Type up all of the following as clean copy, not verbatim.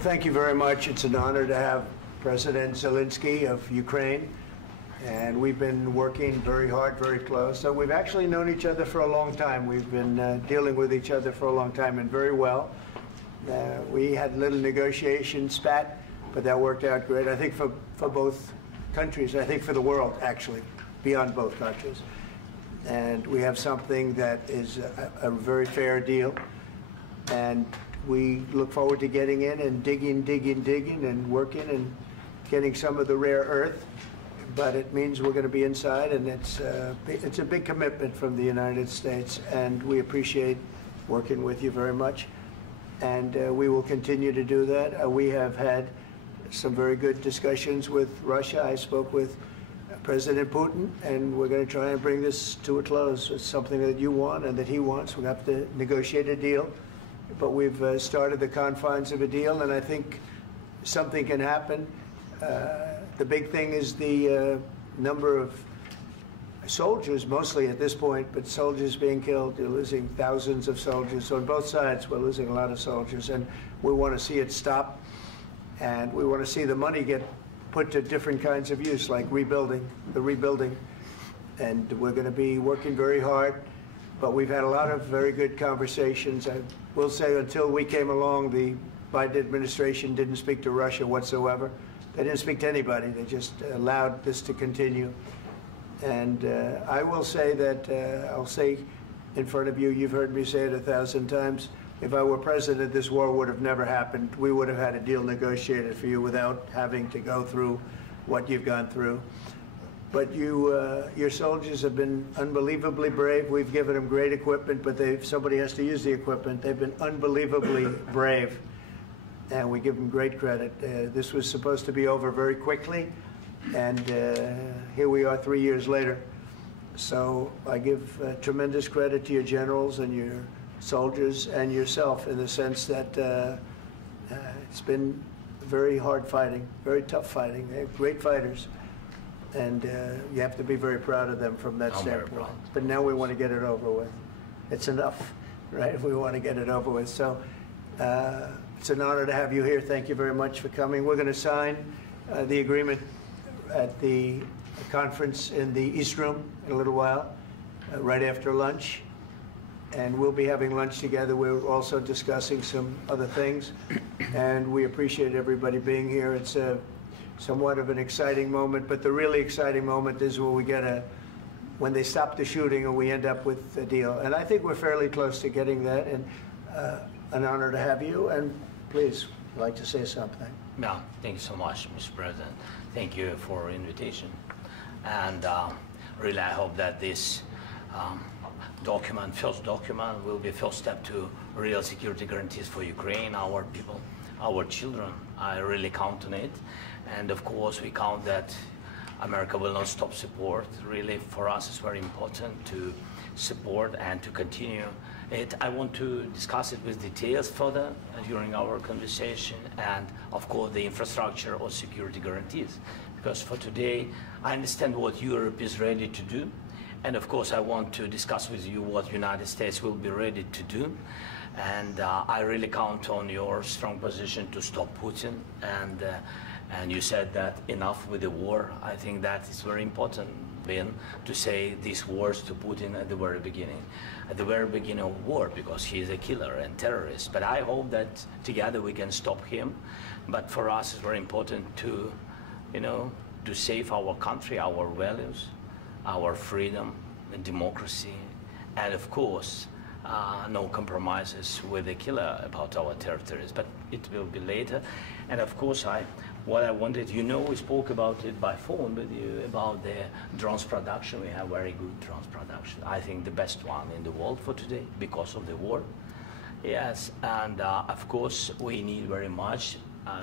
Well, thank you very much. It's an honor to have President Zełenski of Ukraine, and we've been working very hard, very close. So we've actually known each other for a long time. We've been dealing with each other for a long time, and very well. We had a little negotiation spat, but that worked out great. I think for both countries, I think for the world, actually, beyond both countries. And we have something that is a very fair deal. And we look forward to getting in and digging and working and getting some of the rare earth. But it means we're going to be inside, and it's a big commitment from the United States, and we appreciate working with you very much. And we will continue to do that. We have had some very good discussions with Russia. I spoke with President Putin, and we're going to try and bring this to a close. It's something that you want and that he wants. We'll have to negotiate a deal. But we've started the confines of a deal, and I think something can happen. The big thing is the number of soldiers, mostly at this point, but soldiers being killed. You're losing thousands of soldiers. So on both sides, we're losing a lot of soldiers, and we want to see it stop. And we want to see the money get put to different kinds of use, like rebuilding. And we're going to be working very hard. But we've had a lot of very good conversations. I will say until we came along, the Biden administration didn't speak to Russia whatsoever. They didn't speak to anybody. They just allowed this to continue. And I will say that, I'll say in front of you, you've heard me say it 1,000 times, if I were president, this war would have never happened. We would have had a deal negotiated for you without having to go through what you've gone through. But your soldiers have been unbelievably brave. We've given them great equipment, but somebody has to use the equipment. They've been unbelievably brave, and we give them great credit. This was supposed to be over very quickly, and here we are 3 years later. So I give tremendous credit to your generals and your soldiers and yourself in the sense that it's been very hard fighting, very tough fighting. They're great fighters. And you have to be very proud of them from that standpoint. But now we want to get it over with. It's enough, right? We want to get it over with. So it's an honor to have you here. Thank you very much for coming. We're going to sign the agreement at the conference in the East Room in a little while, right after lunch. And we'll be having lunch together. We're also discussing some other things. And we appreciate everybody being here. It's somewhat of an exciting moment, but the really exciting moment is when we get when they stop the shooting and we end up with a deal. And I think we're fairly close to getting that, and an honor to have you. And please, I'd like to say something. Yeah, thank you so much, Mr. President. Thank you for the invitation. And really, I hope that this first document, will be a first step to real security guarantees for Ukraine, our people, our children. I really count on it. And of course, we count that America will not stop support. Really, for us, it's very important to support and to continue it. I want to discuss it with details further during our conversation, and of course, the infrastructure or security guarantees. Because for today, I understand what Europe is ready to do. And of course, I want to discuss with you what the United States will be ready to do. And I really count on your strong position to stop Putin. And you said that enough with the war. I think that is very important, Ben, to say these words to Putin at the very beginning of war, because he is a killer and terrorist. But I hope that together we can stop him. But for us, it's very important to, to save our country, our values, our freedom and democracy, and of course, no compromises with the killer about our territories. But it will be later. And of course, what I wanted, we spoke about it by phone with you, about the drones production. We have very good drones production. I think the best one in the world for today because of the war. Yes, and of course, we need very much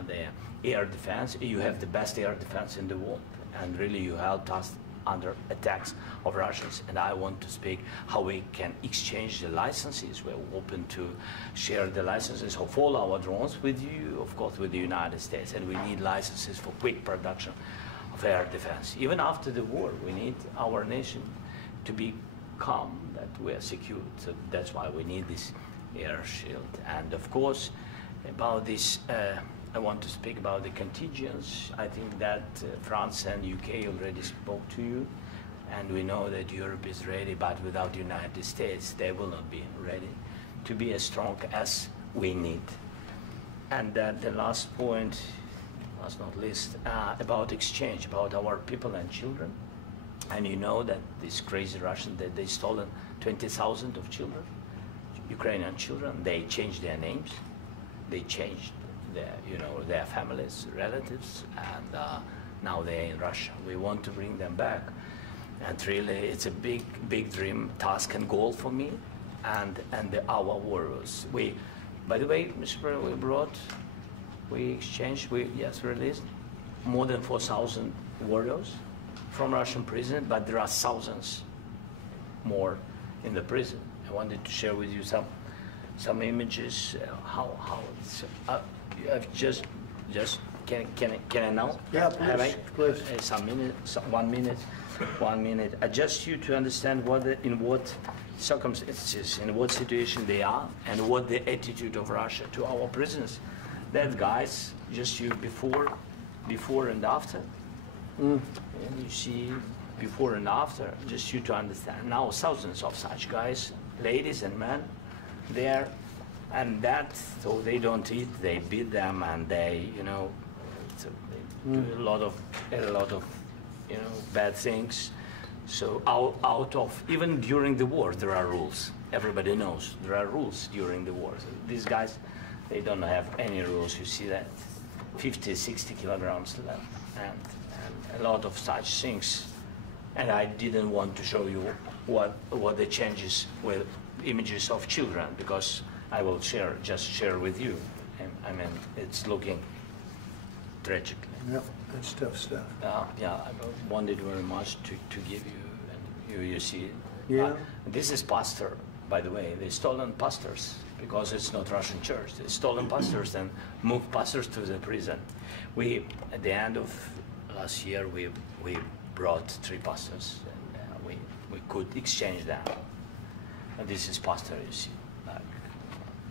the air defense. You have the best air defense in the world, and really you helped us under attacks of Russians. And I want to speak how we can exchange the licenses. We're open to share the licenses of all our drones with you, of course, with the United States. And we need licenses for quick production of air defense. Even after the war, we need our nation to be calm, that we are secure. So that's why we need this air shield. And of course, about this I want to speak about the contingents. I think that France and UK already spoke to you, and we know that Europe is ready, but without the United States, they will not be ready to be as strong as we need. And the last point, last not least, about exchange, about our people and children. And you know that these crazy Russians, that they stolen 20,000 of children, Ukrainian children. They changed their names, they changed their, their families, relatives, and now they're in Russia. We want to bring them back, and really, it's a big, big dream, task, and goal for me, and our warriors. By the way, Mr. President, we exchanged, released more than 4,000 warriors from Russian prison, but there are thousands more in the prison. I wanted to share with you some images. How it's, can I now? Yeah, please. Some minutes, 1 minute, 1 minute. Just you to understand in what circumstances, in what situation they are, and what the attitude of Russia to our prisoners. That guys, just you before and after. And you see before and after, just you to understand. Now thousands of such guys, ladies and men, there, and that, so they don't eat, they beat them, and they, they do a lot of, bad things. So out of, even during the war, there are rules. Everybody knows there are rules during the war. So these guys, they don't have any rules. You see that 50, 60 kilograms left, and a lot of such things. And I didn't want to show you what the changes with images of children, because I will just share with you. And, I mean, it's looking tragic. Yep, that's tough stuff. Yeah, I wanted very much to give you, and you see it. Yeah. This is pastor, by the way. They stolen pastors, because it's not Russian church. They stolen pastors and moved pastors to the prison. At the end of last year, we brought 3 pastors, and we could exchange them. And this is pastor, you see.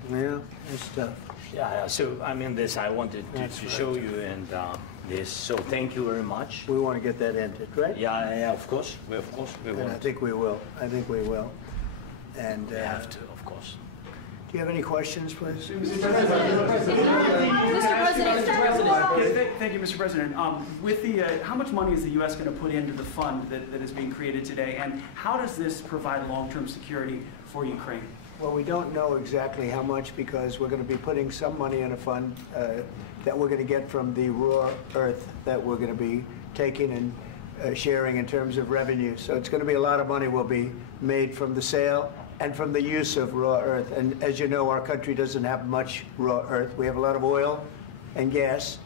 Yeah, it's tough. Yeah, so I mean, this I wanted to show you, and this. So thank you very much. We want to get that ended, right? Yeah, of course. We and want. I think we will. And we have to, of course. Do you have any questions, please? Mr. President. Thank you, Mr. President. With the, how much money is the U.S. going to put into the fund that is being created today, and how does this provide long-term security for Ukraine? Well, we don't know exactly how much, because we're going to be putting some money in a fund that we're going to get from the raw earth that we're going to be taking and sharing in terms of revenue. So it's going to be a lot of money will be made from the sale and from the use of raw earth. And as you know, our country doesn't have much raw earth. We have a lot of oil and gas,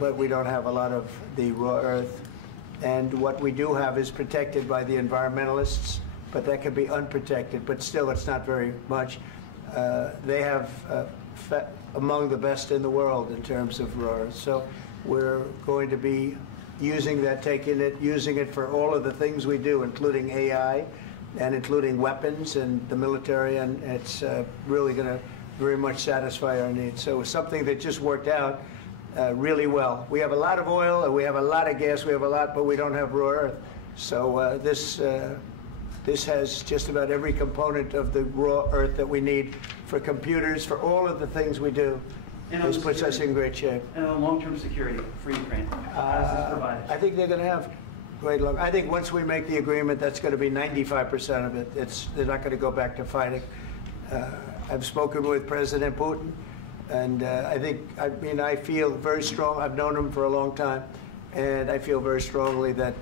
but we don't have a lot of the raw earth. And what we do have is protected by the environmentalists, but that can be unprotected, but still it's not very much. They have among the best in the world in terms of raw earth. So we're going to be using that, using it for all of the things we do, including AI and including weapons and the military, and it's really going to very much satisfy our needs. So it's something that just worked out really well. We have a lot of oil, and we have a lot of gas, we have a lot, but we don't have raw earth. So this has just about every component of the raw earth that we need for computers, for all of the things we do. This puts us in great shape. And on long-term security for Ukraine, how does this provide? I think they're going to have great luck. I think once we make the agreement, that's going to be 95% of it. They're not going to go back to fighting. I've spoken with President Putin, and I feel very strong. I've known him for a long time, and I feel very strongly that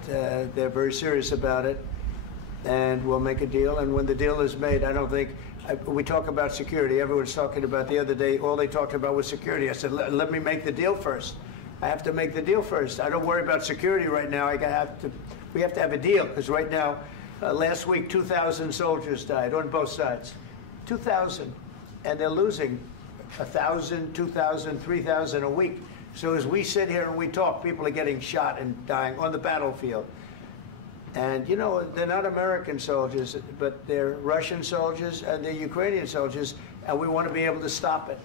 they're very serious about it, and we'll make a deal. And when the deal is made, I don't think, we talk about security. Everyone's talking about the other day, all they talked about was security. I said, let me make the deal first. I have to make the deal first. I don't worry about security right now. We have to have a deal, because right now, last week, 2,000 soldiers died on both sides. 2,000. And they're losing 1,000, 2,000, 3,000 a week. So as we sit here and we talk, people are getting shot and dying on the battlefield. And, you know, they're not American soldiers, but they're Russian soldiers and they're Ukrainian soldiers, and we want to be able to stop it.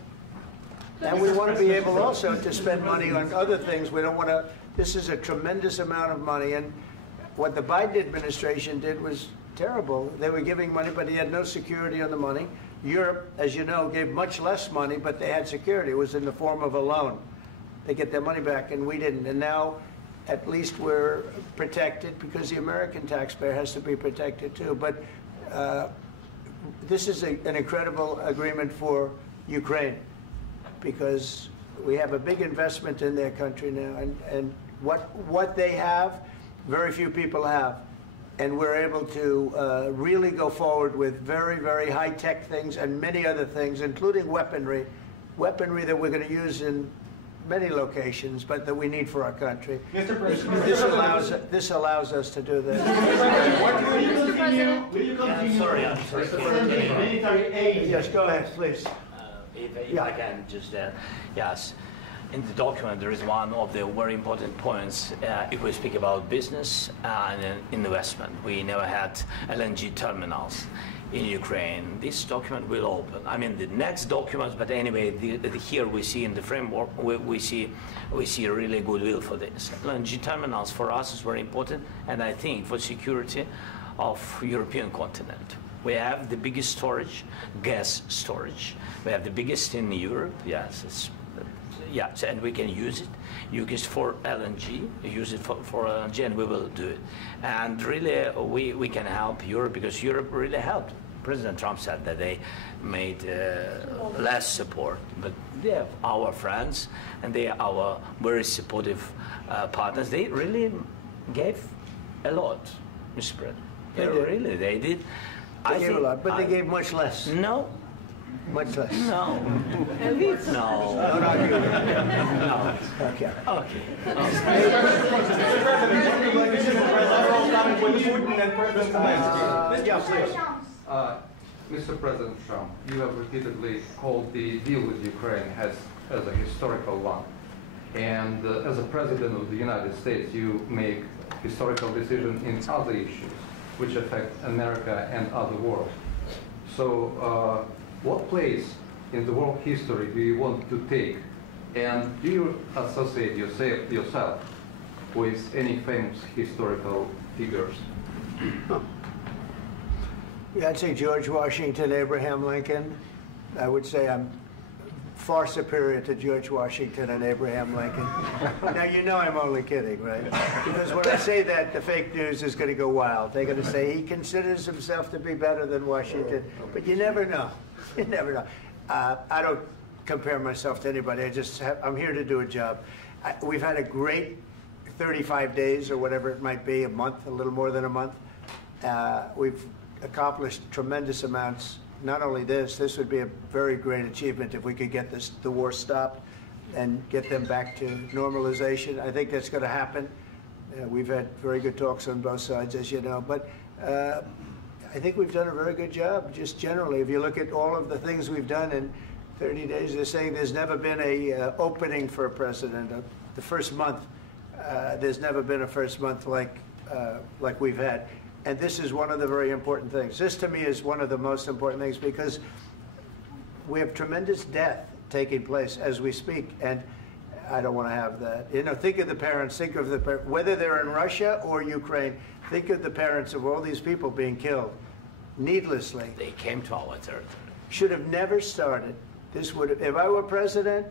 And we want to be able also to spend money on other things. We don't want to, this is a tremendous amount of money. And what the Biden administration did was terrible. They were giving money, but he had no security on the money. Europe, as you know, gave much less money, but they had security. It was in the form of a loan. They get their money back, and we didn't. And now, at least we're protected because the American taxpayer has to be protected too. But this is an incredible agreement for Ukraine because we have a big investment in their country now, and what they have, very few people have. And we're able to really go forward with very, very high-tech things and many other things, including weaponry that we're going to use in many locations, but that we need for our country. Mr. President, this allows us to do that. Will you continue? Sorry. Sending military aid? Yes, go ahead, please. If I can just, yes. In the document, there is one of the very important points if we speak about business and investment. We never had LNG terminals in Ukraine. This document will open. I mean, the next documents, but anyway, here we see in the framework, we see really goodwill for this. LNG terminals for us is very important, and I think for security of European continent. We have the biggest storage, gas storage. We have the biggest in Europe, yes. Yes, and we can use it. Use it for LNG, use it for LNG, and we will do it. And really, we can help Europe because Europe really helped. President Trump said that they made less support, but they are our friends, and they are our very supportive partners. They really gave a lot, Mr. President. They did. They gave a lot, but they gave much less. No. Much less. No. No. No, not you. No. Okay. Okay. Mr. President Trump, you have repeatedly called the deal with Ukraine as a historical one. And as a President of the United States, you make historical decisions in other issues which affect America and other world. So what place in the world history do you want to take? And do you associate yourself with any famous historical figures? Yeah, I'd say George Washington, Abraham Lincoln. I would say I'm far superior to George Washington and Abraham Lincoln. Now, you know I'm only kidding, right? Because when I say that, the fake news is going to go wild. They're going to say he considers himself to be better than Washington. But you never know. You never know. I don't compare myself to anybody. I'm here to do a job. We've had a great 35 days or whatever it might be, a month, a little more than a month. We've accomplished tremendous amounts. Not only this would be a very great achievement if we could get the war stopped and get them back to normalization. I think that's going to happen. We've had very good talks on both sides, as you know. But I think we've done a very good job, just generally. If you look at all of the things we've done in 30 days, they're saying there's never been a opening for a president. The first month, there's never been a first month like we've had. And this is one of the very important things. This, to me, is one of the most important things because we have tremendous death taking place as we speak, and I don't want to have that. You know, think of the parents, whether they're in Russia or Ukraine, think of the parents of all these people being killed needlessly. They came to our territory. Should have never started. This would have, if I were president,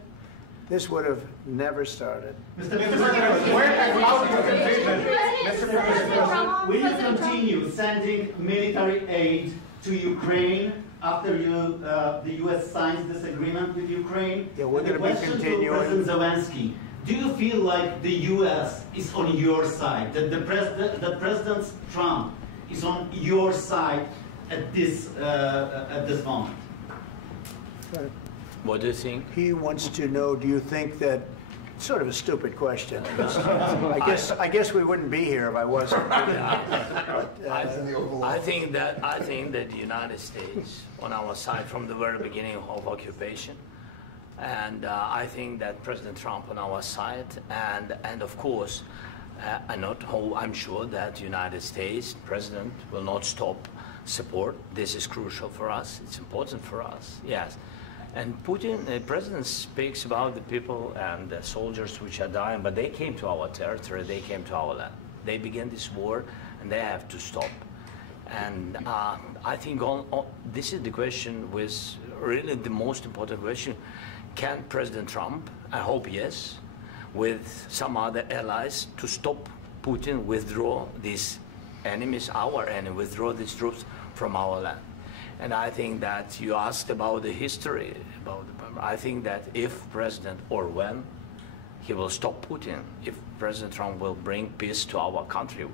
this would have never started. Mr. President, where has out your conviction? Mr. President, will you continue sending military aid to Ukraine after the U.S. signs this agreement with Ukraine? Yeah, we're going to be continuing. To President Zełenski, do you feel like the U.S. is on your side? That President Trump is on your side at this moment? Right. What do you think? He wants to know, do you think that, sort of a stupid question. I guess we wouldn't be here if I wasn't. I think that the United States on our side from the very beginning of occupation, and I think that President Trump on our side, and of course, I'm sure that the United States President will not stop support. This is crucial for us. It's important for us. Yes. And Putin, the president speaks about the people and the soldiers which are dying, but they came to our territory, they came to our land. They began this war, and they have to stop. And I think this is the question, with really the most important question. Can President Trump, I hope yes, with some other allies, to stop Putin, withdraw these enemies, our enemy, withdraw these troops from our land? And I think that you asked about the history, I think that if President, or when, he will stop Putin, if President Trump will bring peace to our country,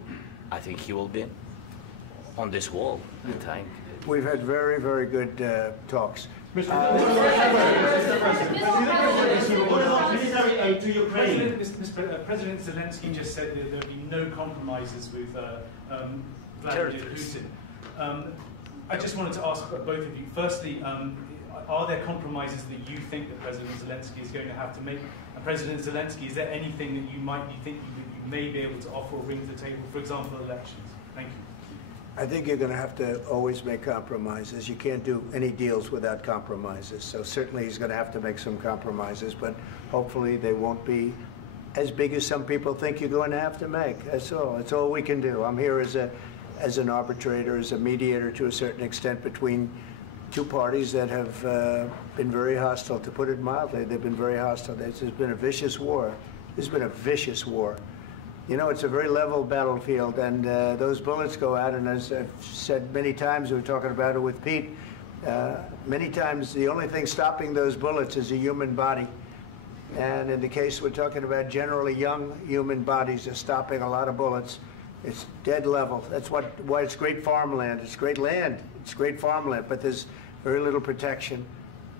I think he will be on this wall. We've had very, very good talks. Mr. President, what about military aid to Ukraine? President Zelensky just said that there will be no compromises with Vladimir Putin. I just wanted to ask both of you, firstly, are there compromises that you think that President Zelensky is going to have to make? And President Zelensky, is there anything that you might be thinking that you may be able to offer or bring to the table, for example, elections? Thank you. I think you're going to have to always make compromises. You can't do any deals without compromises. So certainly he's going to have to make some compromises, but hopefully they won't be as big as some people think you're going to have to make. That's all. That's all we can do. I'm here as an arbitrator, as a mediator to a certain extent between two parties that have been very hostile, to put it mildly. They've been very hostile. There's been a vicious war. There's been a vicious war. You know, it's a very level battlefield, and those bullets go out, and as I've said many times, we were talking about it with Pete, many times the only thing stopping those bullets is a human body. And in the case we're talking about, generally young human bodies are stopping a lot of bullets. It's dead level. That's why it's great farmland. It's great land. It's great farmland, but there's very little protection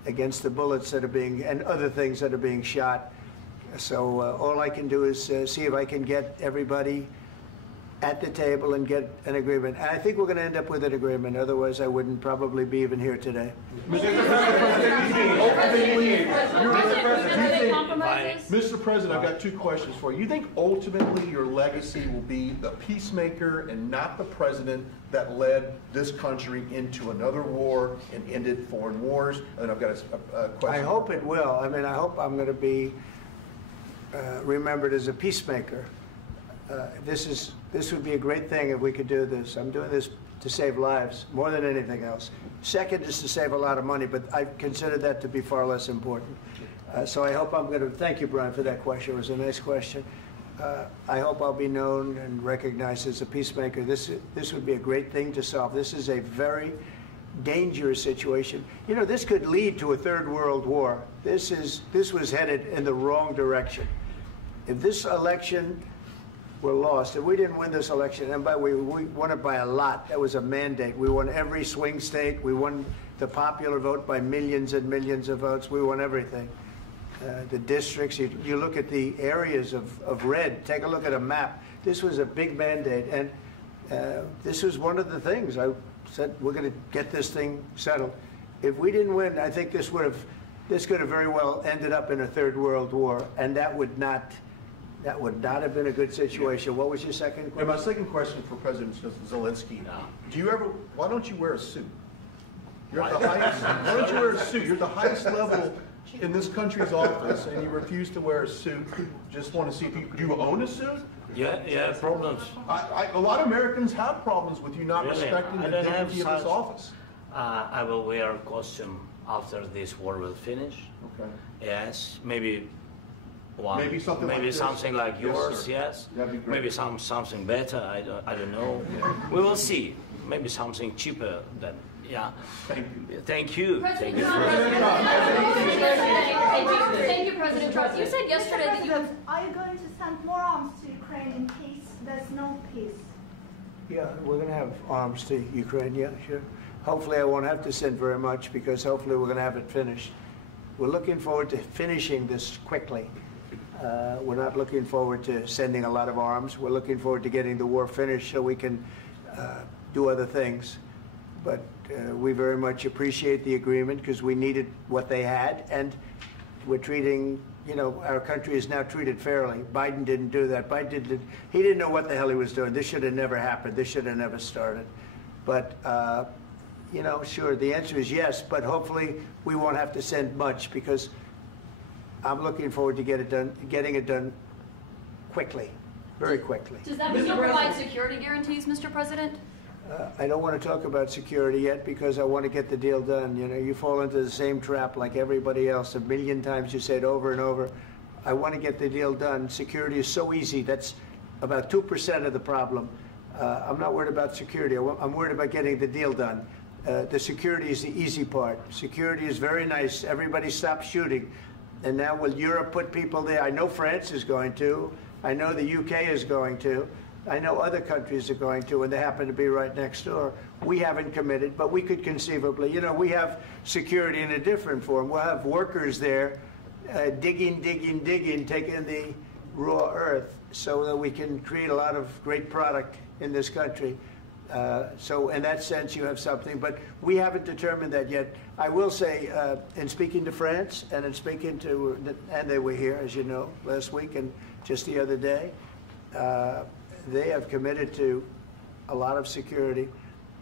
against the bullets that are being, and other things that are being shot. So all I can do is see if I can get everybody at the table and get an agreement. And I think we're going to end up with an agreement. Otherwise, I wouldn't probably be even here today. Mr. President, I've got two questions for you. You think ultimately your legacy will be the peacemaker and not the president that led this country into another war and ended foreign wars? And I've got a question. I hope it will. I mean, I hope I'm going to be remembered as a peacemaker. This would be a great thing if we could do this. I'm doing this to save lives more than anything else. Second is to save a lot of money, but I consider that to be far less important. So I hope I'm going to, thank you, Brian, for that question. It was a nice question. I hope I'll be known and recognized as a peacemaker. This would be a great thing to solve. This is a very dangerous situation. You know, this could lead to a third world war. This was headed in the wrong direction. If this election were lost, if we didn't win this election, and we won it by a lot, that was a mandate. We won every swing state. We won the popular vote by millions and millions of votes. We won everything. The districts, you look at the areas of red, take a look at a map. This was a big mandate, and this was one of the things. I said, we're going to get this thing settled. If we didn't win, I think this could have very well ended up in a third world war, and that would not have been a good situation. What was your second question? And my second question for President Zelensky: why don't you wear a suit? You're at the highest. Why don't you wear a suit? You're at the highest level in this country's office, and you refuse to wear a suit. Just want to see if do you own a suit? Yeah, problems. A lot of Americans have problems with you not respecting the dignity of this office. I will wear a costume after this war will finish. Okay. Yes, maybe one. Maybe something like this. Something like yours. Yes. That'd be great. Maybe something better. I don't know. We will see. Maybe something cheaper than. Yeah. Thank you. Thank you. President Trump. Thank you, President Trump. You said yesterday that you have. Are you going to send more arms to Ukraine in case there's no peace? Yeah, we're going to have arms to Ukraine. Yeah, sure. Hopefully, I won't have to send very much because hopefully we're going to have it finished. We're looking forward to finishing this quickly. We're not looking forward to sending a lot of arms. We're looking forward to getting the war finished so we can do other things. But we very much appreciate the agreement because we needed what they had, and we're treating, our country is now treated fairly. Biden didn't do that. He didn't know what the hell he was doing. This should have never happened. This should have never started. But you know, sure, the answer is yes, but hopefully we won't have to send much, because I'm looking forward to getting it done quickly, very quickly. Does that mean you'll provide security guarantees, Mr. President? I don't want to talk about security yet, because I want to get the deal done. You know, you fall into the same trap like everybody else. A million times you say it over and over. I want to get the deal done. Security is so easy. That's about 2% of the problem. I'm not worried about security. I'm worried about getting the deal done. The security is the easy part. Security is very nice. Everybody stopped shooting. And now will Europe put people there? I know France is going to. I know the UK is going to. I know other countries are going to, and they happen to be right next door. We haven't committed, but we could conceivably. You know, we have security in a different form. We'll have workers there digging, taking the raw earth so that we can create a lot of great product in this country. So in that sense, you have something, but we haven't determined that yet. I will say, in speaking to France and in speaking to, and they were here, as you know, last week and just the other day, they have committed to a lot of security.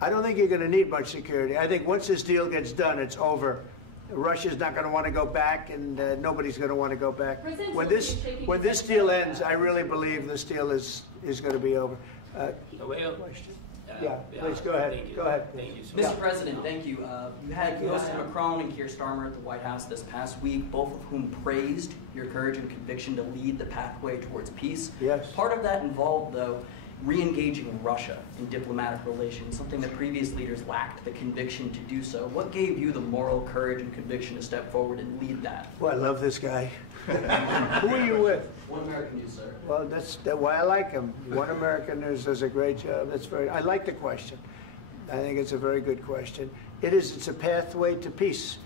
I don't think you're going to need much security. I think once this deal gets done, it's over. Russia's not going to want to go back, and nobody's going to want to go back. When this deal ends, I really believe this deal is going to be over. Question? Yeah, please go ahead. Go ahead. Thank you, Mr. President, thank you. You had President Macron and Keir Starmer at the White House this past week, both of whom praised your courage and conviction to lead the pathway towards peace. Yes. Part of that involved, though, re-engaging Russia in diplomatic relations, something that previous leaders lacked the conviction to do so. What gave you the moral courage and conviction to step forward and lead that? Well, I love this guy. Who are you with? One American News, sir. Well, that's why I like him. One American News does a great job. I like the question. I think it's a very good question. It's a pathway to peace.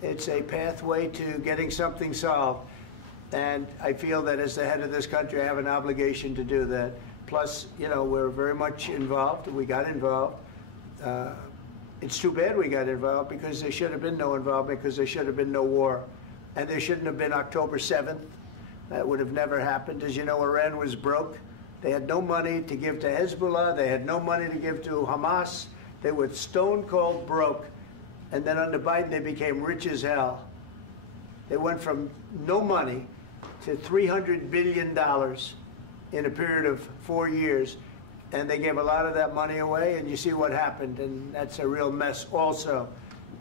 It's a pathway to getting something solved. And I feel that as the head of this country, I have an obligation to do that. Plus, you know, we're very much involved. We got involved. It's too bad we got involved, because there should have been no involvement, because there should have been no war. And there shouldn't have been October 7th. That would have never happened. As you know, Iran was broke. They had no money to give to Hezbollah. They had no money to give to Hamas. They were stone cold broke. And then under Biden, they became rich as hell. They went from no money to $300 billion in a period of 4 years. And they gave a lot of that money away, and you see what happened. And that's a real mess also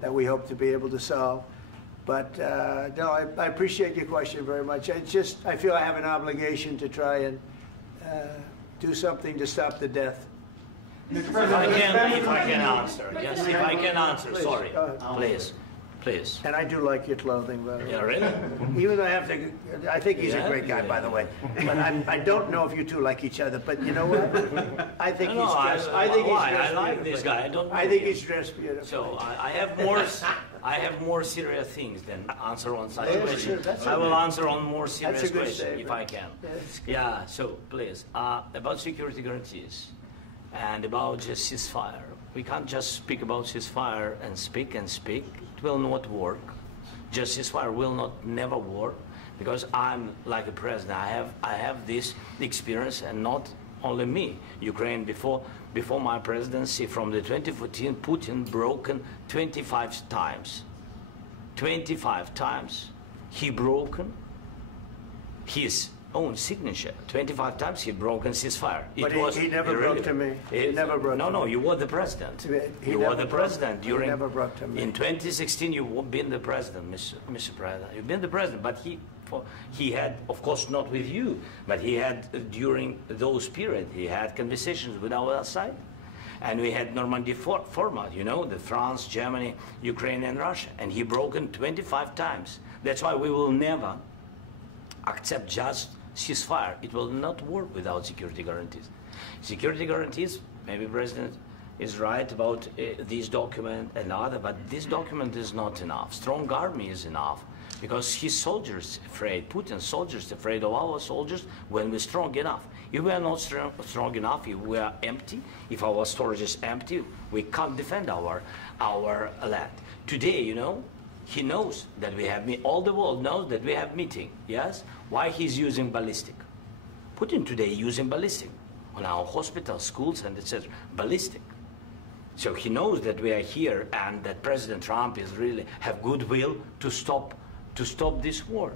that we hope to be able to solve. But no, I appreciate your question very much. I feel I have an obligation to try and do something to stop the death. If I can answer, yes, if I can answer, please, sorry, please. And I do like your clothing, by the way. Yeah, really? Even though I think he's a great guy, by the way. But I don't know if you two like each other. But you know what? I think he's dressed. I like this guy. I think he's dressed beautiful. So I have more serious things than answer on such questions. Sure, I will answer on more serious questions statement. if I can. Yeah, so please, about security guarantees and about just ceasefire. We can't just speak about ceasefire and speak. It will not work. Just ceasefire will never work, because I'm like a president. I have this experience, and not only me. Ukraine before my presidency, from the 2014, Putin broken 25 times. 25 times he broken his own signature. 25 times he broken ceasefire. But he never broke to me. He never broke to me. No, you were the president. You were the president during. He never broke to me. In 2016, you've been the president, Mr. President. You've been the president, but he had, of course, not with you, but he had during those periods. He had conversations with our side, and we had Normandy format. You know, the France, Germany, Ukraine, and Russia, and he broken 25 times. That's why we will never accept just ceasefire. It will not work without security guarantees. Security guarantees, maybe President is right about this document and other, but this document is not enough. Strong army is enough, because his soldiers afraid, Putin's soldiers afraid of our soldiers when we're strong enough. If we are not strong enough, if we are empty, if our storage is empty, we can't defend our land. Today, you know, he knows that we have, all the world knows that we have meeting, yes? Why he's using ballistic? Putin today using ballistic on our hospitals, schools, and etc. Ballistic. So he knows that we are here and that President Trump is really have goodwill to stop this war.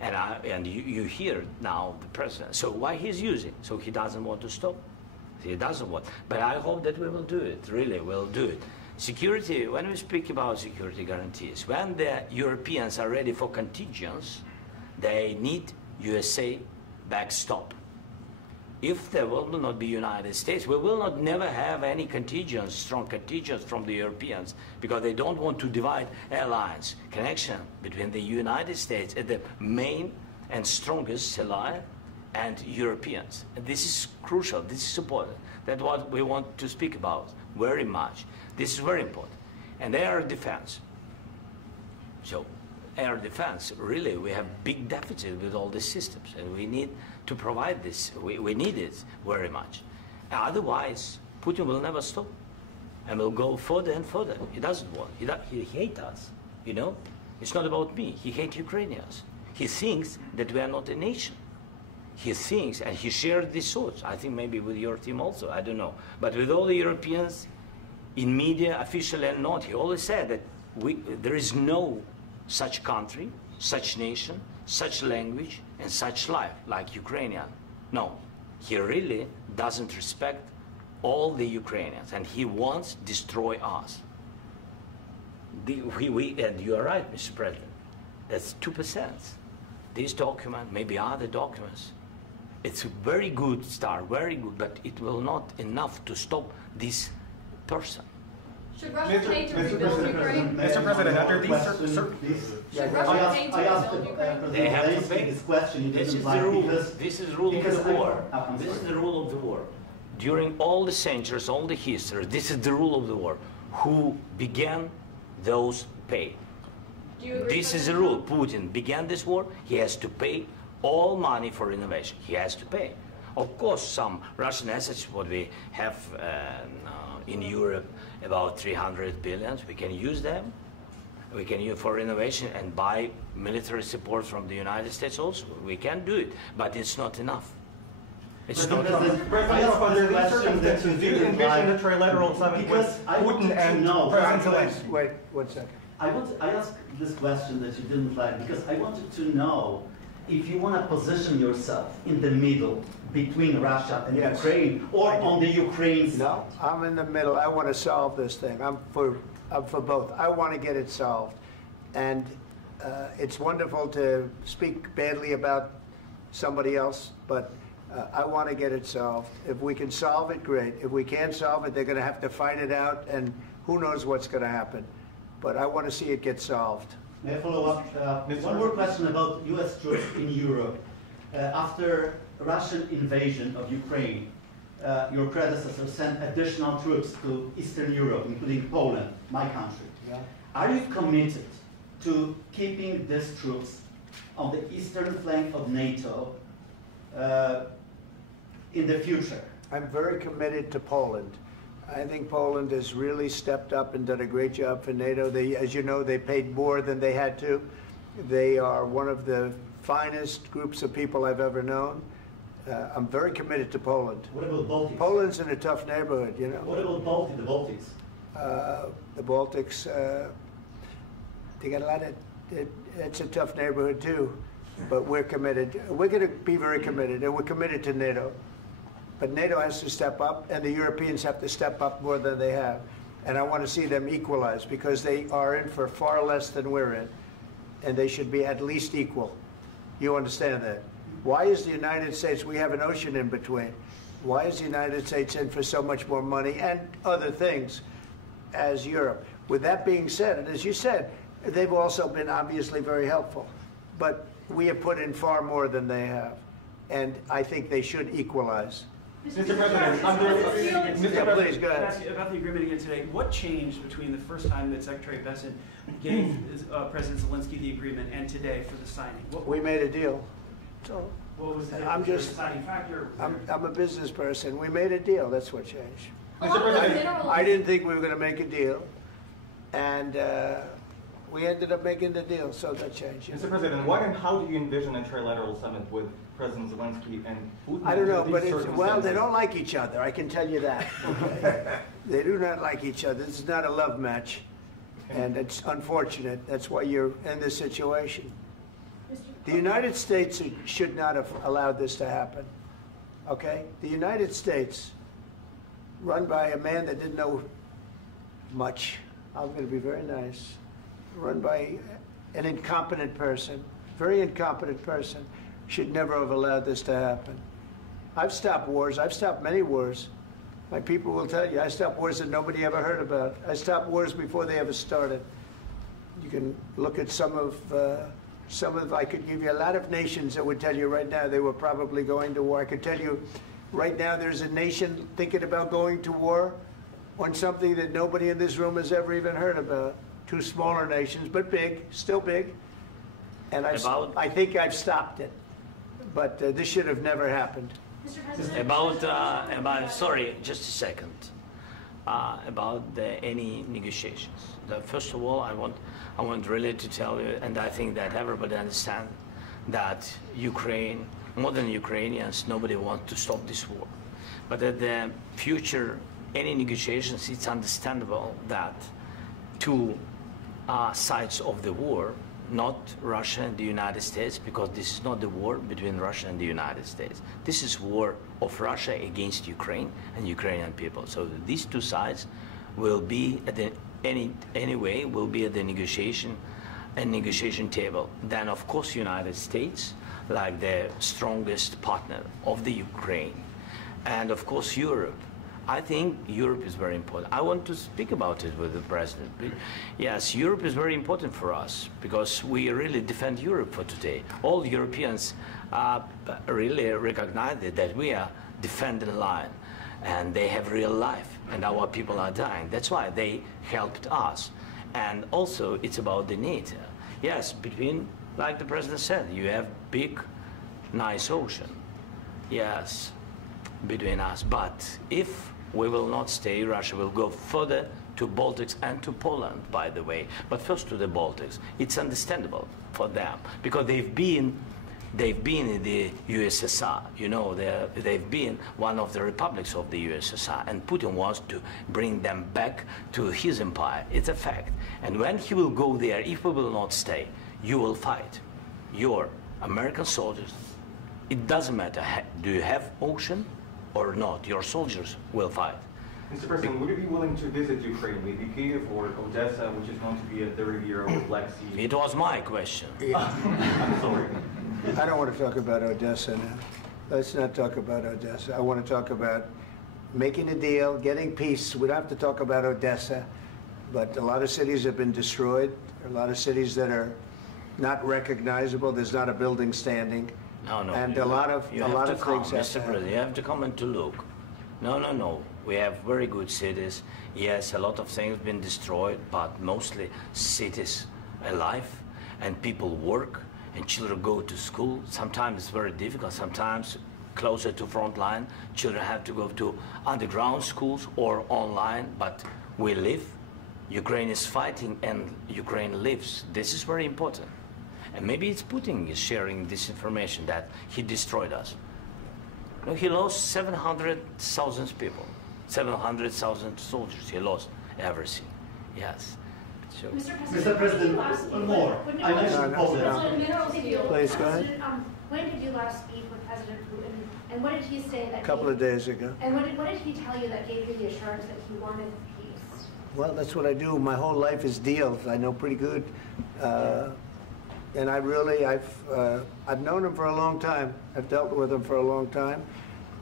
And you hear now the president. So why he's using? So he doesn't want to stop. He doesn't want. But I hope that we will do it. Really, we'll do it. Security. When we speak about security guarantees, when the Europeans are ready for contingents, they need USA backstop. If there will not be United States, we will not never have any contingents, strong contingents from the Europeans, because they don't want to divide alliance connection between the United States and the main and strongest ally and Europeans. And this is crucial, this is important. That's what we want to speak about very much. This is very important. And air defense. So air defense, really, we have big deficit with all these systems, and we need to provide this. We need it very much. Otherwise, Putin will never stop, and will go further and further. He doesn't want. He hates us, you know? It's not about me. He hates Ukrainians. He thinks that we are not a nation. He thinks, and he shared these thoughts, I think maybe with your team also, I don't know. But with all the Europeans, in media, officially and not, he always said that there is no such country, such nation, such language, and such life like Ukrainian. No, he really doesn't respect all the Ukrainians, and he wants to destroy us. And you are right, Mr. President, that's 2%. This document, maybe other documents, it's a very good start, very good, but it will not enough to stop this person. Should Russia pay to rebuild Ukraine? Mr. President, after these Should Russia pay to rebuild Ukraine? They have to pay. This question. This is the rule. This is the rule of the war. This is the rule of the war. During all the centuries, all the history, this is the rule of the war. Who began, those pay. Do you agree This is the rule. Putin began this war. He has to pay all money for innovation. He has to pay. Of course, some Russian assets, what we have in Europe, about 300 billion, we can use them. We can use for innovation and buy military support from the United States also. We can do it, but it's not enough. It's not enough. Under these circumstances, do you envision a trilateral summit with Putin and President Zelensky? Wait 1 second. I asked this question that you didn't flag because I wanted to know if you want to position yourself in the middle between Russia and Yes. Ukraine, or on the Ukraine side. No, I'm in the middle. I want to solve this thing. I'm for both. I want to get it solved. And it's wonderful to speak badly about somebody else, but I want to get it solved. If we can solve it, great. If we can't solve it, they're going to have to fight it out, and who knows what's going to happen. But I want to see it get solved. May I follow up? One more question about U.S. troops in Europe. After Russian invasion of Ukraine, your predecessor sent additional troops to Eastern Europe, including Poland, my country. Yeah. Are you committed to keeping these troops on the eastern flank of NATO in the future? I'm very committed to Poland. I think Poland has really stepped up and done a great job for NATO. As you know, they paid more than they had to. They are one of the finest groups of people I've ever known. I'm very committed to Poland. What about Baltics? Poland's in a tough neighborhood, you know. What about the Baltics? The Baltics, they got a lot of, it's a tough neighborhood too, but we're committed. We're going to be very committed, and we're committed to NATO. But NATO has to step up, and the Europeans have to step up more than they have. And I want to see them equalize, because they are in for far less than we're in, and they should be at least equal. You understand that? Why is the United States, we have an ocean in between, why is the United States in for so much more money and other things as Europe? With that being said, and as you said, they've also been obviously very helpful, but we have put in far more than they have, and I think they should equalize. Mr. President, Please, go ahead. About the agreement again today, what changed between the first time that Secretary Bessent gave President Zelensky the agreement and today for the signing? We made a deal. So What was the I'm just, deciding factor? I'm a business person. We made a deal. That's what changed. Mr. President, I didn't think we were going to make a deal, and We ended up making the deal, so that changed. Mr. President, what and how do you envision a trilateral summit with President Zelensky and Putin? I don't know, but well, they don't like each other, I can tell you that. Okay? They do not like each other. This is not a love match, and it's unfortunate. That's why you're in this situation. The United States should not have allowed this to happen, okay? The United States, run by a man that didn't know much, I'm going to be very nice, run by an incompetent person, very incompetent person, should never have allowed this to happen. I've stopped wars. I've stopped many wars. My people will tell you, I stopped wars that nobody ever heard about. I stopped wars before they ever started. You can look at some of, I could give you a lot of nations that would tell you right now they were probably going to war. I could tell you right now there's a nation thinking about going to war on something that nobody in this room has ever even heard about. Two smaller nations, but big, still big. And I think I've stopped it. But this should have never happened. Mr. President? Sorry, just a second. About any negotiations. First of all, I want really to tell you, and I think that everybody understands that Ukraine, more than Ukrainians, nobody wants to stop this war. But at the future, any negotiations, it's understandable that two sides of the war, not Russia and the United States, because this is not the war between Russia and the United States. This is war of Russia against Ukraine and Ukrainian people. So these two sides will be at the will be at the negotiation table. Then of course United States, like the strongest partner of the Ukraine, and of course Europe. I think Europe is very important. I want to speak about it with the President. Yes, Europe is very important for us because we really defend Europe for today. All Europeans really recognize that we are defending the line and they have real life and our people are dying. That's why they helped us. And also it's about the NATO. Yes, between, like the President said, you have big, nice ocean. Yes, between us. But if we will not stay, Russia will go further to Baltics and to Poland, by the way. But first to the Baltics. It's understandable for them because they've been in the USSR. You know, they've been one of the republics of the USSR, and Putin wants to bring them back to his empire. It's a fact. And when he will go there, if we will not stay, you will fight. Your American soldiers, it doesn't matter, do you have ocean or not, your soldiers will fight. Mr. President, would you be willing to visit Ukraine, maybe Kyiv or Odessa, which is known to be at the Riviera or Black Sea? It was my question. I'm sorry. I don't want to talk about Odessa now. Let's not talk about Odessa. I want to talk about making a deal, getting peace. We don't have to talk about Odessa, but a lot of cities have been destroyed. There are a lot of cities that are not recognizable. There's not a building standing. No. And a lot of things have Mr. President, you have to come and to look. No. We have very good cities. Yes, a lot of things have been destroyed, but mostly cities alive, and people work, and children go to school. Sometimes it's very difficult. Sometimes closer to front line, children have to go to underground schools or online, but we live. Ukraine is fighting, and Ukraine lives. This is very important. And maybe it's Putin is sharing this information that he destroyed us. No, he lost 700,000 people, 700,000 soldiers. He lost everything. Yes. So. Mr. President, one more. I mentioned Poland. Please go ahead. When did you last speak with President Putin, and what did he say that? A couple of days ago. And what did he tell you that gave you the assurance that he wanted peace? Well, that's what I do. My whole life is deals. I know pretty good. And I've known him for a long time. I've dealt with him for a long time.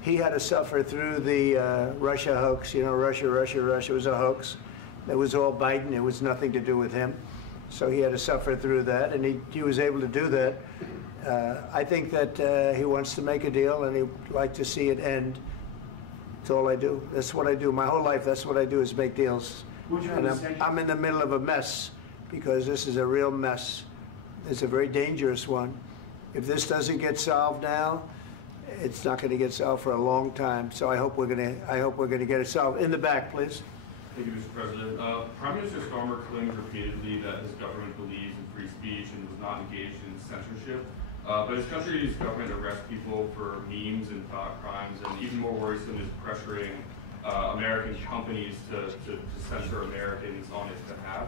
He had to suffer through the Russia hoax. You know, Russia was a hoax. It was all Biden. It was nothing to do with him. So he had to suffer through that, and he was able to do that. I think that he wants to make a deal, and he'd like to see it end. That's all I do. That's what I do. My whole life, that's what I do, is make deals. And I'm in the middle of a mess, because this is a real mess. It's a very dangerous one. If this doesn't get solved now, it's not going to get solved for a long time. So I hope we're going to get it solved. In the back, please. Thank you, Mr. President. Prime Minister Starmer claimed repeatedly that his government believes in free speech and was not engaged in censorship. But his country's government arrests people for memes and thought crimes, and even more worrisome is pressuring American companies to censor Americans on his behalf.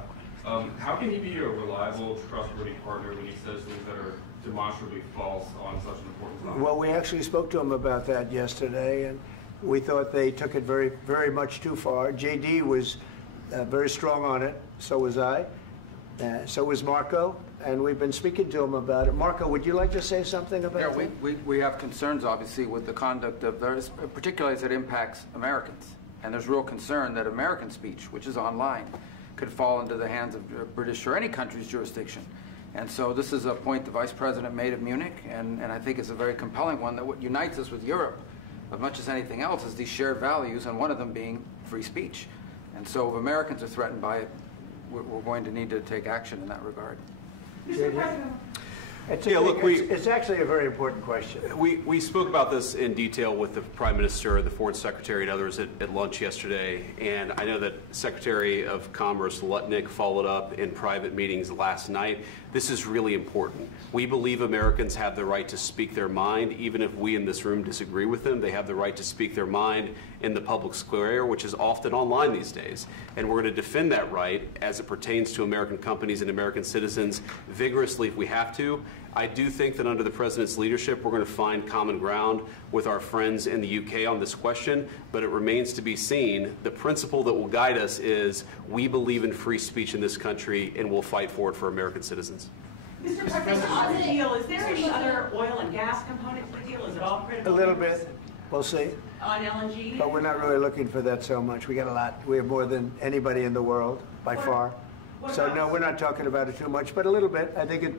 How can he be a reliable, trustworthy partner when he says things that are demonstrably false on such an important topic? Well, we actually spoke to him about that yesterday, and we thought they took it very, very much too far. JD was very strong on it, so was I, so was Marco, and we've been speaking to him about it. Marco, would you like to say something about that? Yeah, we have concerns, obviously, with the conduct of those, particularly as it impacts Americans. And there's real concern that American speech, which is online, could fall into the hands of British or any country's jurisdiction. And so this is a point the Vice President made at Munich, and I think it's a very compelling one, that what unites us with Europe, as much as anything else, is these shared values, and one of them being free speech. And so if Americans are threatened by it, we're going to need to take action in that regard. Mr. President. It's actually a very important question. We spoke about this in detail with the Prime Minister, the Foreign Secretary, and others at lunch yesterday, and I know that Secretary of Commerce Lutnick followed up in private meetings last night. This is really important. We believe Americans have the right to speak their mind, even if we in this room disagree with them. They have the right to speak their mind in the public square, which is often online these days. And we're going to defend that right as it pertains to American companies and American citizens vigorously if we have to. I do think that under the President's leadership, we're going to find common ground with our friends in the UK on this question, but it remains to be seen. The principle that will guide us is we believe in free speech in this country, and we'll fight for it for American citizens. Mr. President, on the deal, is there any other oil and gas component to the deal? Is it all critical? A little bit. We'll see. On LNG? But we're not really looking for that so much. We got a lot. We have more than anybody in the world, by far. So no, we're not talking about it too much, but a little bit. I think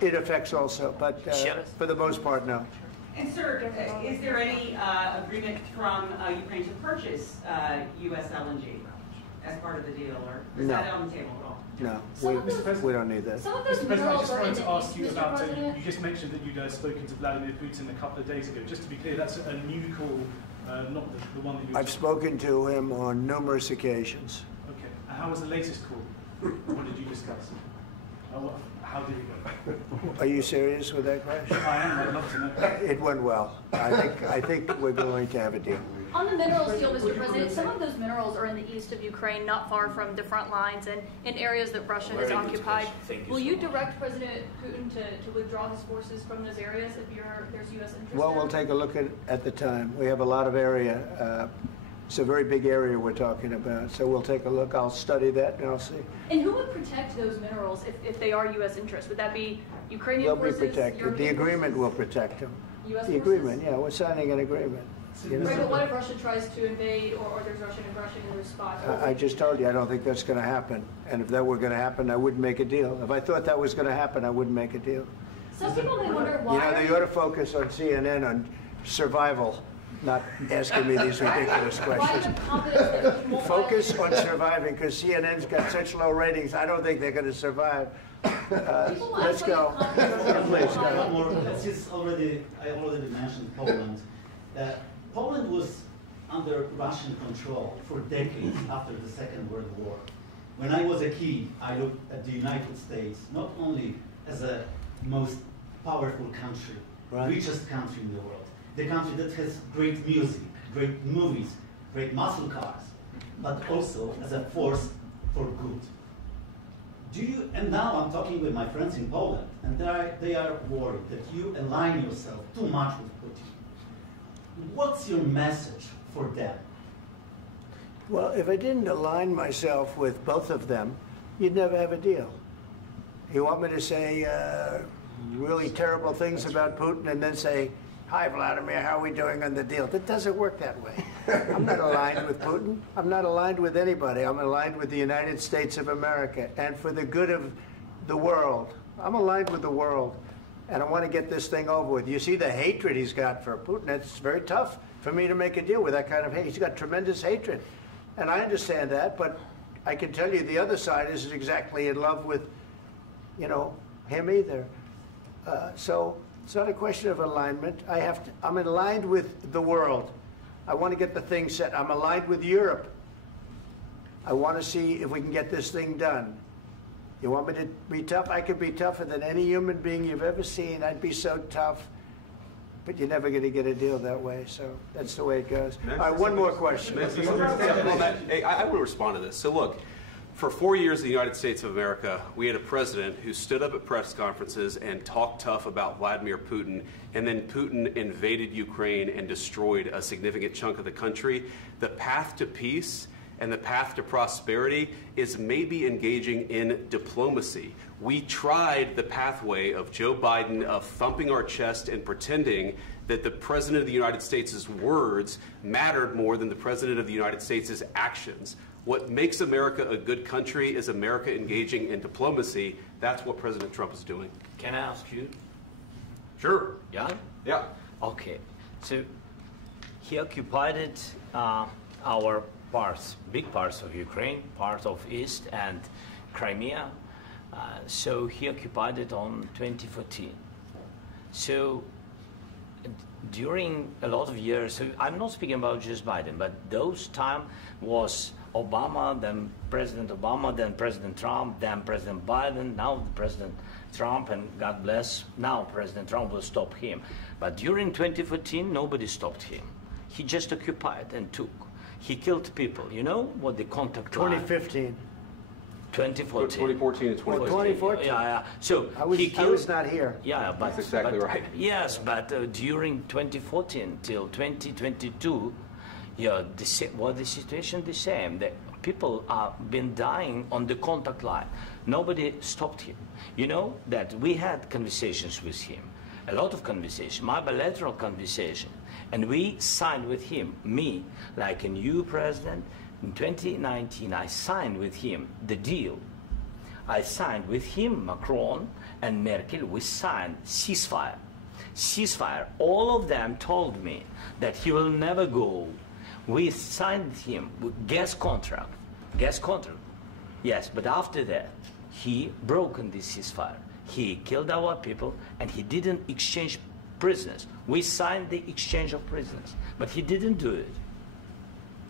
it affects also, but for the most part, no. And sir, is there any agreement from Ukraine to purchase U.S. LNG as part of the deal, or is that on the table at all? No, we don't need that. Mr. President, I just wanted to ask you about, you just mentioned that you'd spoken to Vladimir Putin a couple of days ago. Just to be clear, that's a new call, not the one that you... I've spoken to him on numerous occasions. Okay. And how was the latest call? What did you discuss? How did it go? Are you serious with that question? I am. I'd love to know. It went well. I think we're going to have a deal. On the minerals deal, Mr. President, some of those minerals are in the east of Ukraine, not far from the front lines and in areas that Russia has occupied. Will you direct President Putin to withdraw his forces from those areas if there's U.S. interest? Well, we'll take a look at the time. We have a lot of area. It's a very big area we're talking about, so we'll take a look. I'll study that and I'll see. And who would protect those minerals if they are U.S. interests? Would that be Ukrainian forces? They'll be protected. The agreement will protect them. U.S. The agreement, yeah, we're signing an agreement. Right, but what if Russia tries to invade or there's Russian aggression in those spots? I just told you I don't think that's going to happen. And if that were going to happen, I wouldn't make a deal. If I thought that was going to happen, I wouldn't make a deal. Some people may wonder why. You know, they ought to focus on CNN on survival, not asking me these ridiculous questions. Focus on surviving, because CNN's got such low ratings. I don't think they're going to survive. Let's go. Please go. I already mentioned Poland. Poland was under Russian control for decades after the Second World War. When I was a kid, I looked at the United States not only as a most powerful country, richest country in the world, the country that has great music, great movies, great muscle cars, but also as a force for good. And now I'm talking with my friends in Poland, and they are worried that you align yourself too much with Putin. What's your message for them? Well, if I didn't align myself with both of them, you'd never have a deal. You want me to say really terrible things about Putin and then say, "Hi, Vladimir, how are we doing on the deal?" That doesn't work that way. I'm not aligned with Putin. I'm not aligned with anybody. I'm aligned with the United States of America and for the good of the world. I'm aligned with the world. And I want to get this thing over with. You see the hatred he's got for Putin. It's very tough for me to make a deal with that kind of hate. He's got tremendous hatred. And I understand that, but I can tell you the other side isn't exactly in love with, you know, him either. So it's not a question of alignment. I'm aligned with the world. I want to get the thing set. I'm aligned with Europe. I want to see if we can get this thing done. You want me to be tough? I could be tougher than any human being you've ever seen. I'd be so tough. But you're never going to get a deal that way, so that's the way it goes. All right, one more question. Hey, I want to respond to this. So look, for 4 years in the United States of America, we had a president who stood up at press conferences and talked tough about Vladimir Putin, and then Putin invaded Ukraine and destroyed a significant chunk of the country. The path to peace and the path to prosperity is maybe engaging in diplomacy. We tried the pathway of Joe Biden of thumping our chest and pretending that the President of the United States' words mattered more than the President of the United States' actions. What makes America a good country is America engaging in diplomacy. That's what President Trump is doing. Can I ask you? Sure. Yeah? Yeah. Okay. So he occupied our parts, big parts of Ukraine, part of East and Crimea. So he occupied it on 2014. So during a lot of years, so I'm not speaking about just Biden, but those time was Obama, then President Obama, then President Trump, then President Biden, now President Trump, and God bless, now President Trump will stop him. But during 2014, nobody stopped him. He just occupied and took. He killed people. You know what the contact 2015. 2014 2014. and 2014. 2014. Yeah. So I was not here. Yeah, but that's exactly right. Yes, but during 2014 till 2022, yeah, the situation the same. The people have been dying on the contact line. Nobody stopped him. You know that we had conversations with him, a lot of conversations, my bilateral conversation, and we signed with him, me, like a new president. In 2019, I signed with him the deal. I signed with him, Macron and Merkel, we signed ceasefire. Ceasefire. All of them told me that he will never go. We signed him with gas contract. Gas contract. Yes, but after that, he broken this ceasefire. He killed our people and he didn't exchange prisoners. We signed the exchange of prisoners, but he didn't do it.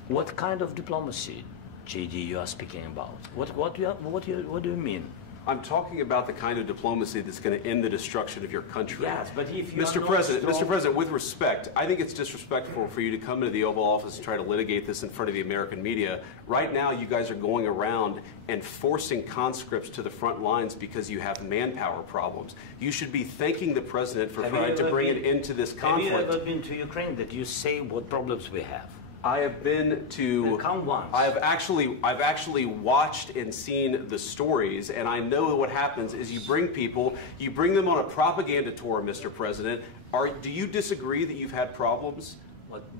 What kind of diplomacy, JD, you are speaking about? What do you mean? I'm talking about the kind of diplomacy that's going to end the destruction of your country. Yes, but if you Mr. President, with respect, I think it's disrespectful for you to come into the Oval Office and try to litigate this in front of the American media. Right now, you guys are going around and forcing conscripts to the front lines because you have manpower problems. You should be thanking the President for trying to bring an end to this conflict. Have you ever been to Ukraine that you say what problems we have? I have been to. Come once. I've actually watched and seen the stories, and I know what happens is you bring people, you bring them on a propaganda tour, Mr. President. Do you disagree that you've had problems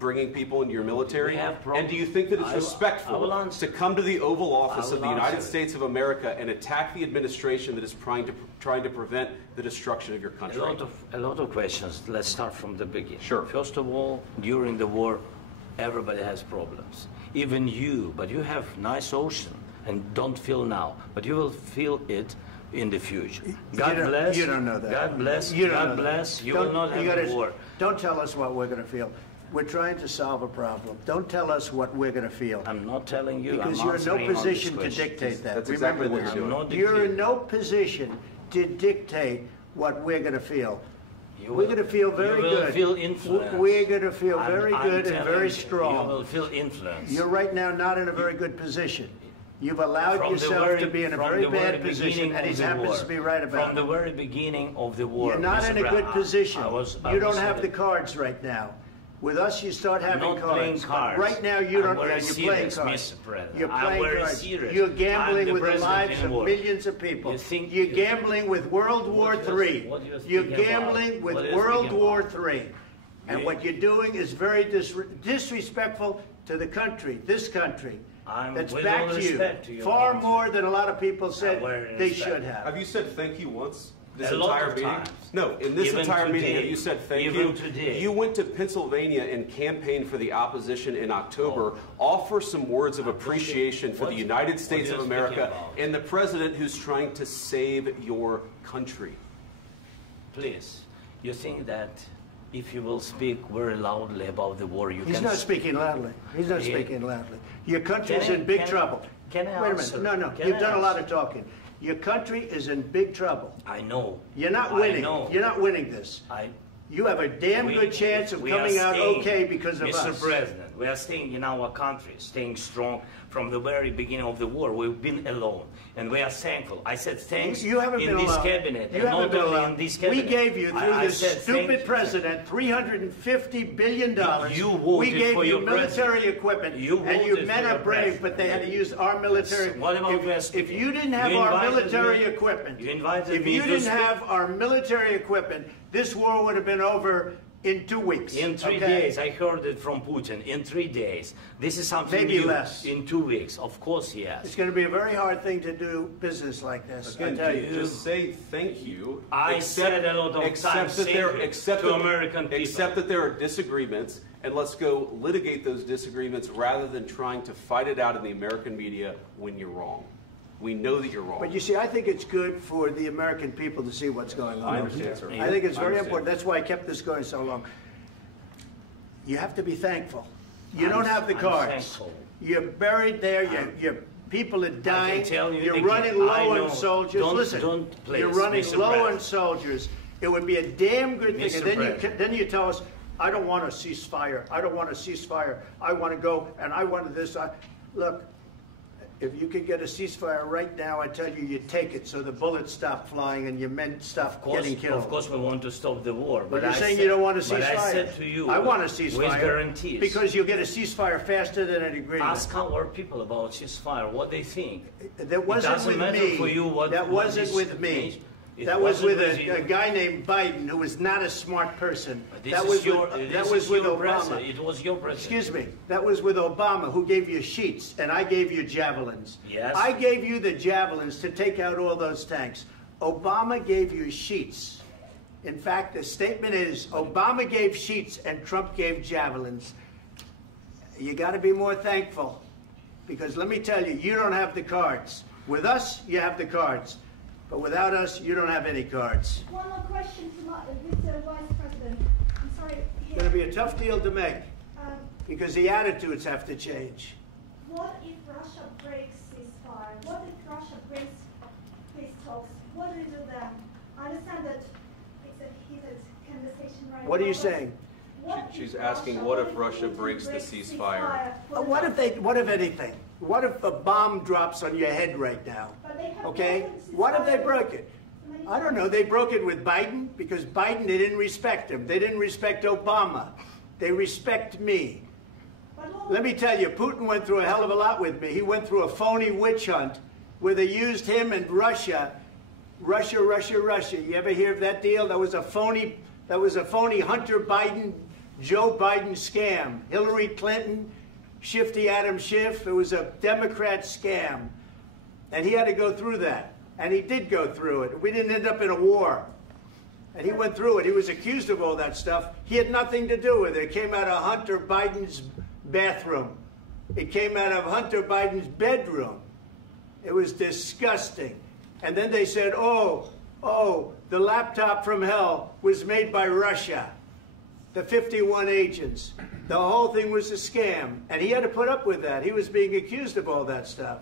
bringing people into your military? And do you think that it's respectful to come to the Oval Office of the United States of America and attack the administration that is trying to prevent the destruction of your country? A lot of questions. Let's start from the beginning. Sure. First of all, during the war, everybody has problems. Even you, but you have nice ocean and don't feel now, but you will feel it in the future. God bless. You don't know that. God bless. You God bless. You will not have a war. Don't tell us what we're going to feel. We're trying to solve a problem. Don't tell us what we're going to feel. I'm not telling you. Because you're in no position to dictate that. That's exactly what you're doing. You're in no position to dictate what we're going to feel. We're going to feel very good. You will feel influence. We're going to feel very good and very strong. You will feel influence. You're right now not in a very good position. You've allowed yourself to be in a very bad position, and he happens to be right about it. From the very beginning of the war. You're not in a good position. You don't have the the cards right now. With us, you start having not cards. Playing cards. Right now, you don't. You're playing cards. Mr. President. You're playing cards. Serious. You're gambling with the lives of war. millions of people. You're gambling with World War III. You're gambling with World War III. And what you're doing is very disrespectful to the country, this country. That's back to you. Far more than a lot of people said they should have. Have you said thank you once? This a lot entire of meeting? times. No, in this Even entire today. meeting, have you said thank Even you? today. You went to Pennsylvania and campaigned for the opposition in October. Offer some words of appreciation for the United States of America and the president who's trying to save your country. Please, you think that if you will speak very loudly about the war, you can... He's not speaking loudly. He's not speaking loudly. Your country's in big trouble. Can I Wait a answer? minute. No. Can You've I done a lot answer? of talking. Your country is in big trouble. I know. You're not winning. I know. You're not winning this. You have a damn good chance of coming out okay because of us. Mr. President, we are staying in our country, staying strong from the very beginning of the war. We've been alone, and we are thankful. I said thanks you haven't in been this alone. cabinet, You and haven't not been only alone. in this cabinet. We gave you, through this said stupid president, $350 billion. You voted we gave for you your military president. equipment, You and you voted men for are your brave, president. but they had to use our military. What about If you didn't have You our invited military me- equipment, You invited if me you to didn't speak. have our military equipment, this war would have been over in 2 weeks. In 3 okay? days, I heard it from Putin. In 3 days, this is something Maybe new. less. In 2 weeks, of course, yes. It's going to be a very hard thing to do business like this. Again, I tell you. just say thank you. I said a lot of times thank you to American people. Accept that there are disagreements, and let's go litigate those disagreements rather than trying to fight it out in the American media when you're wrong. We know that you're wrong. But you see, I think it's good for the American people to see what's going on. I understand, sir. I think it's I very understand. important. That's why I kept this going so long. You have to be thankful. You don't have the I'm cards. thankful. You're buried there. Your people are dying. tell you You're again, running I low know. on soldiers. Don't- Listen, don't, please, you're running Mr. low on President. soldiers. It would be a damn good thing. Mr. And then President. then you tell us, I don't want a ceasefire. I don't want a ceasefire. I want to go, and I wanted this. Look, if you could get a ceasefire right now, I tell you take it so the bullets stop flying and your men stop getting killed. Of course, we want to stop the war. But you're I saying said- you don't want a ceasefire. But I said to you, I want a ceasefire. with guarantees. Because you'll get a ceasefire faster than an agreement. Ask our people about ceasefire, what they think. That wasn't it doesn't with matter me. for you what That what wasn't this with me. means. It That was wasn't with you. a guy named Biden, who was not a smart person. This That is was your- with, this that was is with your Obama. president. It was your president. Excuse me. That was with Obama, who gave you sheets, and I gave you javelins. Yes. I gave you the javelins to take out all those tanks. Obama gave you sheets. In fact, the statement is Obama gave sheets and Trump gave javelins. You got to be more thankful, because let me tell you, you don't have the cards. With us, you have the cards. But without us, you don't have any cards. One more question to Mr. Vice President. I'm sorry. It's going to be a tough deal to make, Um, because the attitudes have to change. What if Russia breaks ceasefire? What if Russia breaks peace talks? What do you do then? I understand that it's a heated conversation right now. What are you but saying? what She's if asking, what if Russia breaks the ceasefire? What if anything? What if a bomb drops on your head right now? But they have Okay? broken What if they ceasefire broke it? I don't know. They broke it with Biden because Biden, they didn't respect him. They didn't respect Obama. They respect me. Let me tell you, Putin went through a hell of a lot with me. He went through a phony witch hunt where they used him and Russia. Russia. You ever hear of that deal? That was a phony Hunter Biden, Joe Biden scam. Hillary Clinton, Shifty Adam Schiff. It was a Democrat scam. And he had to go through that. And he did go through it. We didn't end up in a war. And he went through it. He was accused of all that stuff. He had nothing to do with it. It came out of Hunter Biden's bathroom. It came out of Hunter Biden's bedroom. It was disgusting. And then they said, oh, the laptop from hell was made by Russia. The 51 agents. The whole thing was a scam. And he had to put up with that. He was being accused of all that stuff.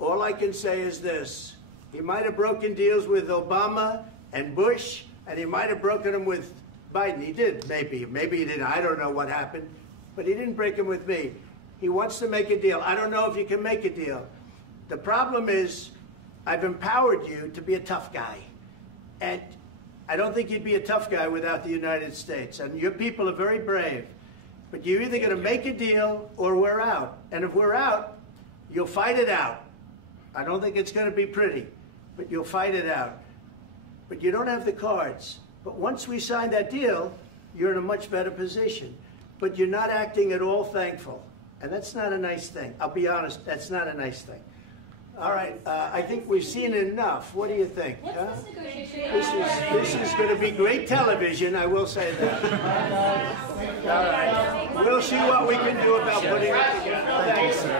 All I can say is this. He might have broken deals with Obama and Bush, and he might have broken them with Biden. He did, maybe. Maybe he didn't. I don't know what happened. But he didn't break them with me. He wants to make a deal. I don't know if you can make a deal. The problem is I've empowered you to be a tough guy. And I don't think you'd be a tough guy without the United States. And your people are very brave. But you're either going to make a deal or we're out. And if we're out, you'll fight it out. I don't think it's going to be pretty, but you'll fight it out. But you don't have the cards. But once we sign that deal, you're in a much better position. But you're not acting at all thankful. And that's not a nice thing. I'll be honest, that's not a nice thing. All right, I think we've seen enough. What do you think? Huh? This is going to be great television, I will say that. All right. We'll see what we can do about putting it together. Thanks, sir.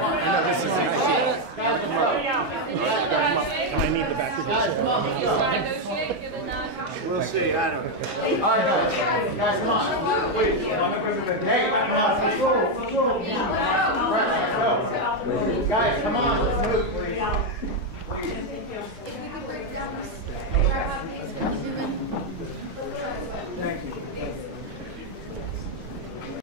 And I need the back of We'll see. I don't know. All right, guys, come on. Wait, President. Hey, let's go. Guys, come on, let's move, please. If we could break down this.